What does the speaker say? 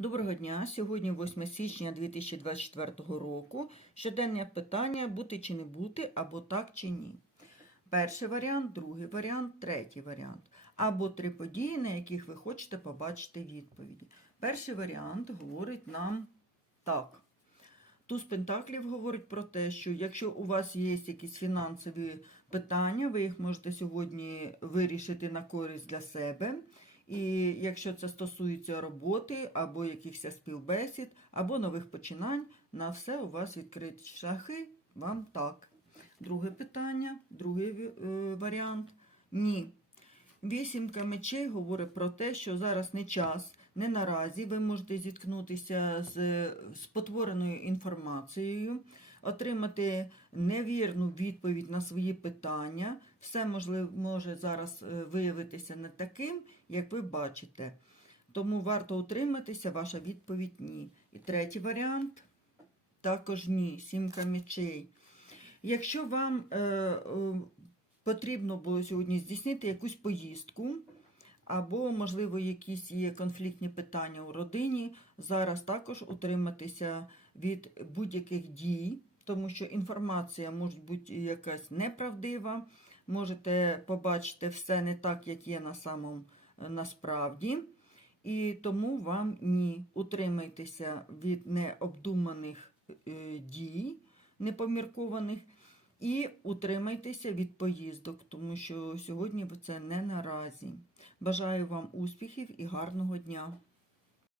Доброго дня! Сьогодні 8 січня 2024 року. Щоденне питання бути чи не бути, або так чи ні. Перший варіант, другий варіант, третій варіант. Або три події, на яких ви хочете побачити відповіді. Перший варіант говорить нам так. Туз Пентаклів говорить про те, що якщо у вас є якісь фінансові питання, ви їх можете сьогодні вирішити на користь для себе. І якщо це стосується роботи або якихось співбесід, або нових починань, на все у вас відкриті шляхи, вам так. Друге питання, другий е, варіант ні. Вісімка мечей говорить про те, що зараз не час, не наразі ви можете зіткнутися з спотвореною інформацією, отримати невірну відповідь на свої питання. Все можливо може зараз е, виявитися не таким, як ви бачите. Тому варто утриматися, ваша відповідь ні. І третій варіант також ні. Сімка мечей. Якщо вам е, е, потрібно було сьогодні здійснити якусь поїздку, або, можливо, якісь є конфліктні питання у родині, зараз також утриматися від будь-яких дій, тому що інформація може бути якась неправдива, можете побачити все не так, як є на самому насправді. І тому вам ні. Утримайтеся від необдуманих е, дій, непоміркованих, і утримайтеся від поїздок, тому що сьогодні це не наразі. Бажаю вам успіхів і гарного дня!